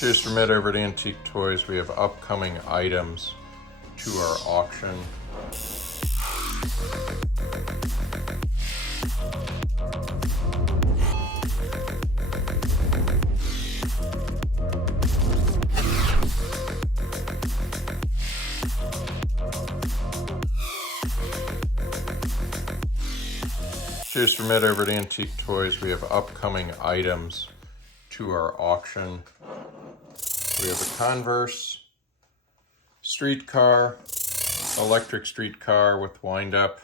Cheers from Ed over at Antique Toys. We have upcoming items to our auction. Cheers from Ed over at Antique Toys. We have upcoming items to our auction. We have a Converse streetcar, electric streetcar with wind up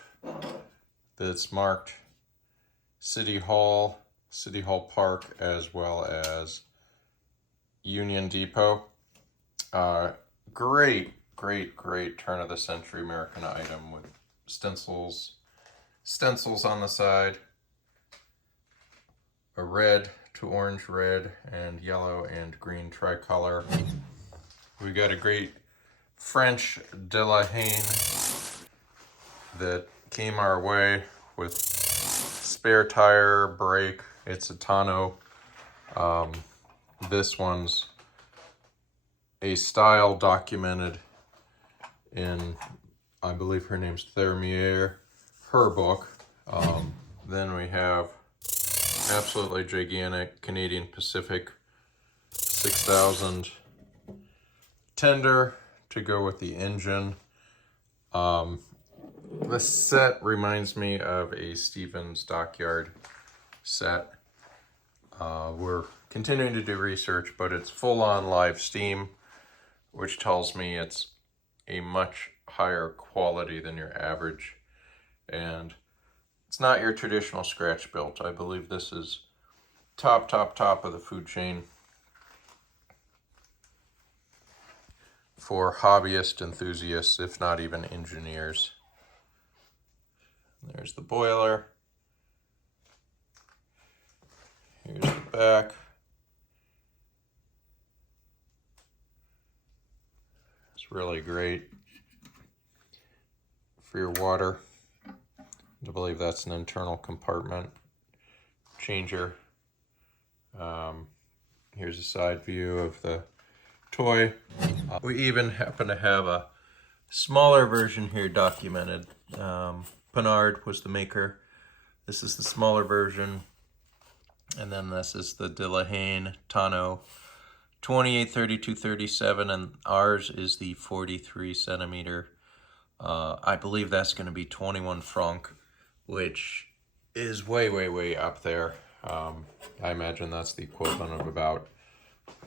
that's marked City Hall Park, as well as Union Depot. Great turn of the century American item with stencils on the side, a red to orange, red and yellow and green tricolor. We got a great French Delahaye that came our way with spare tire, brake. It's a tonneau. This one's a style documented in, I believe her name's Thermier, her book. Then we have absolutely gigantic Canadian Pacific 6000 tender to go with the engine. This set reminds me of a Stevens Dockyard set. We're continuing to do research, but it's full-on live steam, which tells me it's a much higher quality than your average, and it's not your traditional scratch built. I believe this is top of the food chain for hobbyist enthusiasts, if not even engineers. There's the boiler. Here's the back. It's really great for your water. I believe that's an internal compartment changer. Here's a side view of the toy. We even happen to have a smaller version here documented. Panhard was the maker. This is the smaller version. And then this is the Delahaye tonneau, 28, 32, 37, and ours is the 43 centimeter. I believe that's going to be 21 franc, which is way up there. I imagine that's the equivalent of about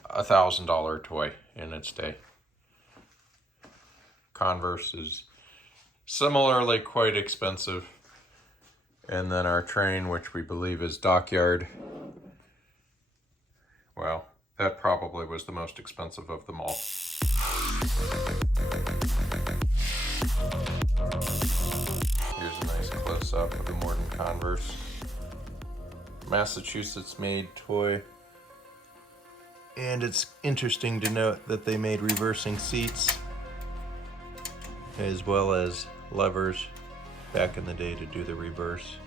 $1,000 toy in its day. Converse is similarly quite expensive. And then our train, which we believe is Dockyard. Well, that probably was the most expensive of them all. Here's a nice close-up of the Morton Converse. Massachusetts-made toy. And it's interesting to note that they made reversing seats, as well as levers back in the day to do the reverse.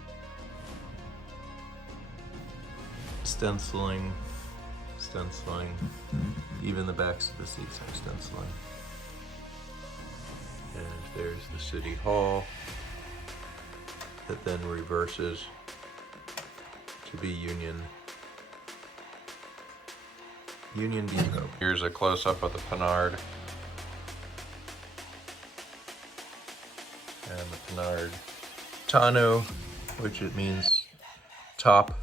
Stenciling. Even the backs of the seats are stenciling. And there's the City Hall that then reverses to be Union Depot. Here's a close-up of the Panhard. And the Panhard tonneau, which it means top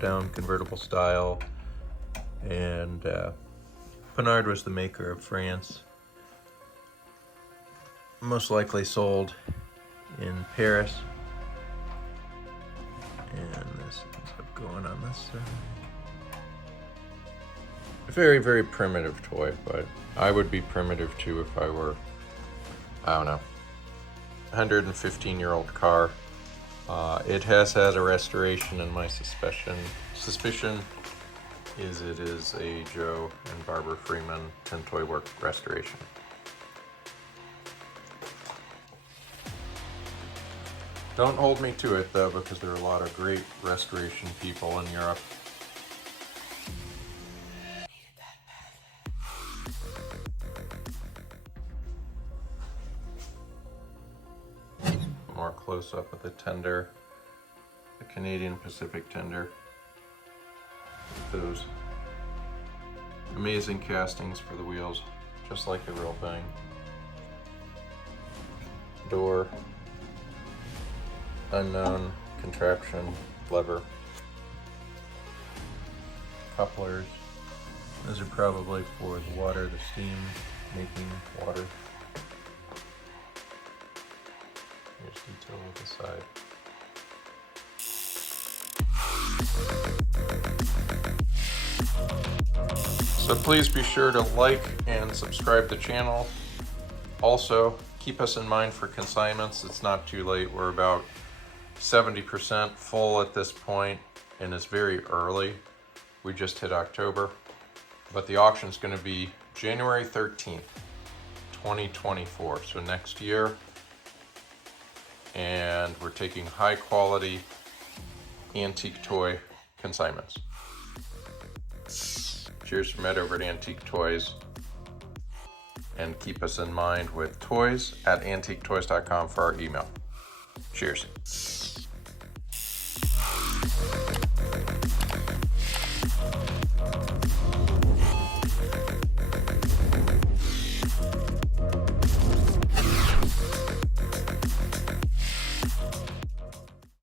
down, convertible style. And Panhard was the maker of France. Most likely sold in Paris. And this ends up going on this side. Very primitive toy, but I would be primitive too if I were, I don't know, 115-year-old car. It has had a restoration, and my suspicion is it is a Joe and Barbara Freeman 10 Toy Work restoration. Don't hold me to it though, because there are a lot of great restoration people in Europe. close-up of the tender, the Canadian Pacific tender. Those amazing castings for the wheels, just like the real thing. Door, unknown contraption, lever, couplers. Those are probably for the water, the steam making water. Here's detail with the side. So please be sure to like and subscribe to the channel. Also, keep us in mind for consignments. It's not too late. We're about 70% full at this point, and it's very early. We just hit October, but the auction is going to be January 13th, 2024, so next year. And we're taking high quality antique toy consignments. Cheers from Ed over at Antique Toys. And keep us in mind with toys at AntiqueToys.com for our email. Cheers.